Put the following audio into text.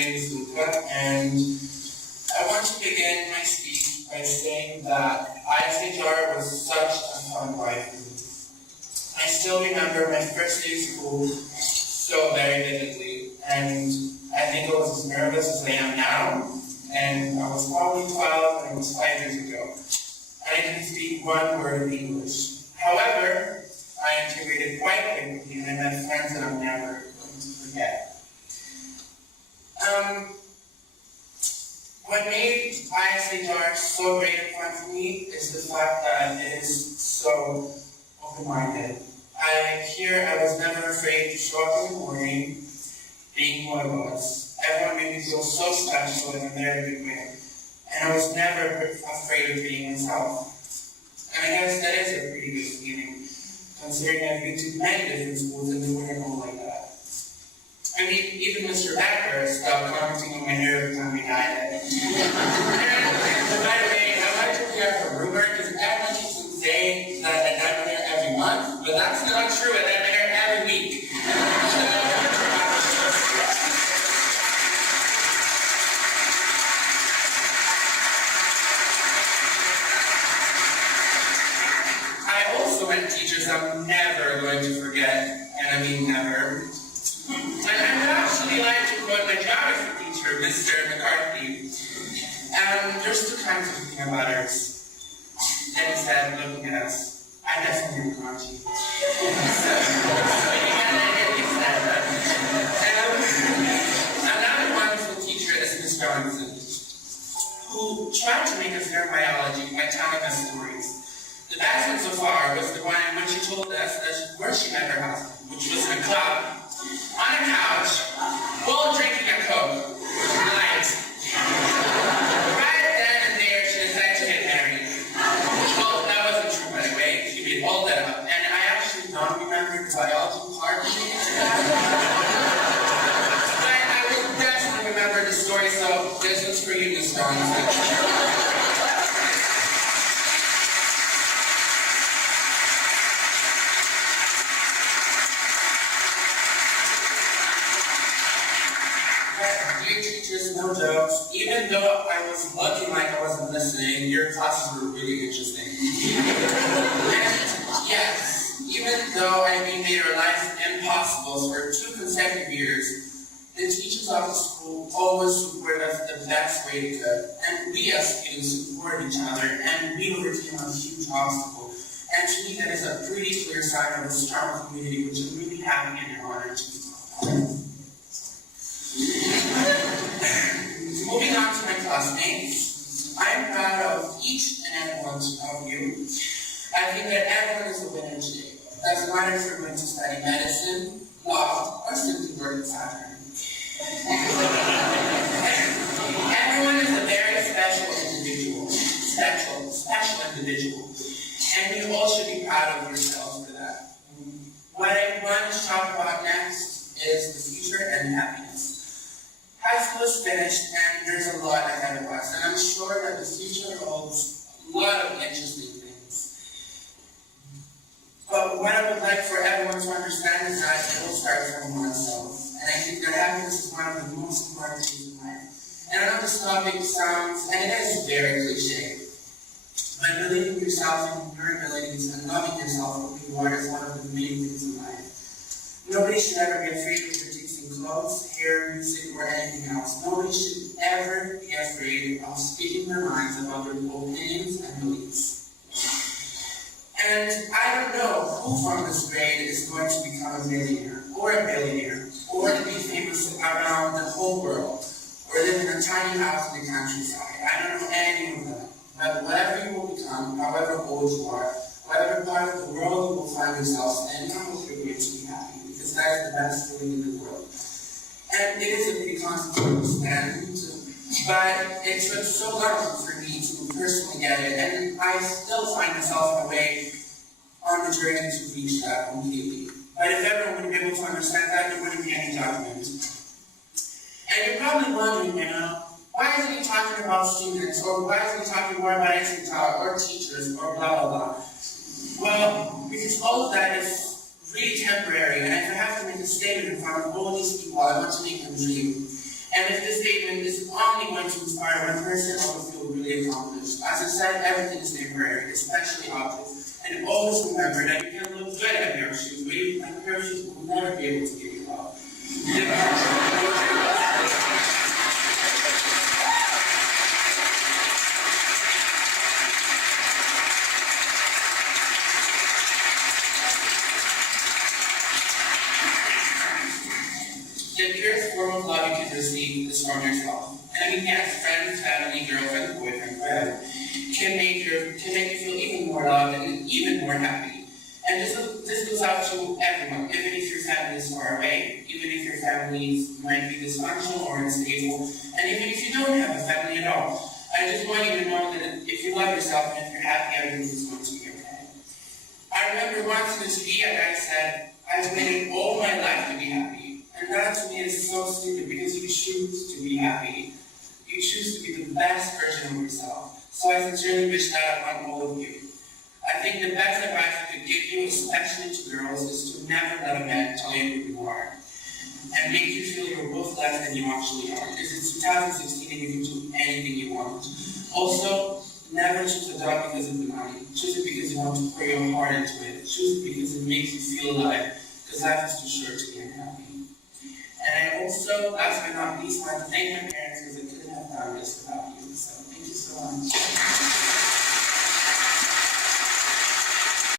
name is Luca, and I want to begin my speech by saying that ISHR was such a fun ride for me. I still remember my first day of school so very vividly, and I think I was as nervous as I am now, and I was probably 12 and it was 5 years ago. And I didn't speak one word of English. However, I integrated quite quickly and I met friends that I'm never going to forget. What made ISHR so great and fun for me is the fact that it is so open-minded. I was never afraid to show up in the morning, being who I was. Everyone made me feel so special in a very good way. And I was never afraid of being myself. And I guess that is a pretty good feeling, considering I've been to many different schools and they weren't all like that. I mean, even Mr. Becker stopped commenting on my hair every time we dyed it. And by the way, I like to clear up a rumor, because everyone keeps on saying that I dye my hair every month, but that's not true. I dye my hair every week. I also met teachers I'm never going to forget, and I mean never. And I would actually like to quote my geography teacher, Mr. McCarthy. There's two kinds of peanut butters. And he said, looking at us, I definitely am crunchy. Another wonderful teacher is Miss Johnson, who tried to make us learn biology by telling us stories. The best one so far was the one when she told us that where she met her husband, which was in a club, on a couch, while drinking a Coke. Right. Right then and there, she decided to get married. Well, that wasn't true, by the way. She made all that up. And I actually don't remember the biology part of it. But I will definitely remember the story, so this one's for you, Miss Johnson. Dear teachers, no jokes. Even though I was looking like I wasn't listening, your classes were really interesting. And yes, even though I made our life impossible for 2 consecutive years, the teachers of the school always supported us the best way they could. And we as students supported each other, and we overcame a huge obstacle. And to me, that is a pretty clear sign of a strong community, which I'm really happy and honored to talk about. Moving on to my classmates, I am proud of each and every one of you. I think that everyone is a winner today. Doesn't matter if you're going to study medicine, law, or simply work in Saturn. Everyone is a very special individual. Special individual. And you all should be proud of yourselves for that. What I want to talk about next is the future and happiness. High school is finished, and there's a lot ahead of us, and I'm sure that the future holds a lot of interesting things. But what I would like for everyone to understand is that it will start from oneself, and I think that happiness is one of the most important things in life. And I know this topic sounds, and it is very cliche, but believing in yourself and your abilities and loving yourself for who you are is one of the main things in life. Nobody should ever be afraid of clothes, hair, music, or anything else. Nobody should ever be afraid of speaking their minds about their opinions and beliefs. And I don't know who from this grade is going to become a millionaire, or a billionaire, or to be famous around the whole world, or live in a tiny house in the countryside. I don't know any of them. But whatever you will become, however old you are, whatever part of the world you will find yourselves in, I hope you're going to be happy, because that is the best feeling in the world. And it is a pretty constant to understand, but it took so long for me to personally get it, and I still find myself in a way on the journey to reach that completely. But if everyone would be able to understand that, there wouldn't be any judgment. And you're probably wondering, why isn't he talking about students, or why isn't he talking more about ISHR, or teachers, or blah, blah, blah? Well, because all of that is really temporary, and if I have to make a statement in front of all these people, I want to make them dream. And if this statement is only going to inspire one person, I will feel really accomplished. As I said, everything is temporary, especially objects. And always remember that you can look good at a pair of shoes, but a pair of shoes will never be able to give you love. The purest form of love you can receive is from yourself. And I mean, yes, friends, family, girlfriend, boyfriend, whatever, can make you feel even more loved and even more happy. And this goes out to everyone, even if your family is far away, even if your family might be dysfunctional or unstable, and even if you don't have a family at all. I just want you to know that if you love yourself and if you're happy, everything is going to be okay. I remember once in a TV, a guy said, I've waited all my life to be happy. And that to me is so stupid because you choose to be happy. You choose to be the best version of yourself. So I sincerely wish that upon all of you. I think the best advice I could give you, especially to girls, is to never let a man tell you who you are. And make you feel you're worth less than you actually are. Because it's 2016 and you can do anything you want. Also, never choose a job because of the money. Choose it because you want to pour your heart into it. Choose it because it makes you feel alive. Because life is too short to be unhappy. And I also, last but not least, want to thank my parents because I couldn't have done this without you. So thank you so much.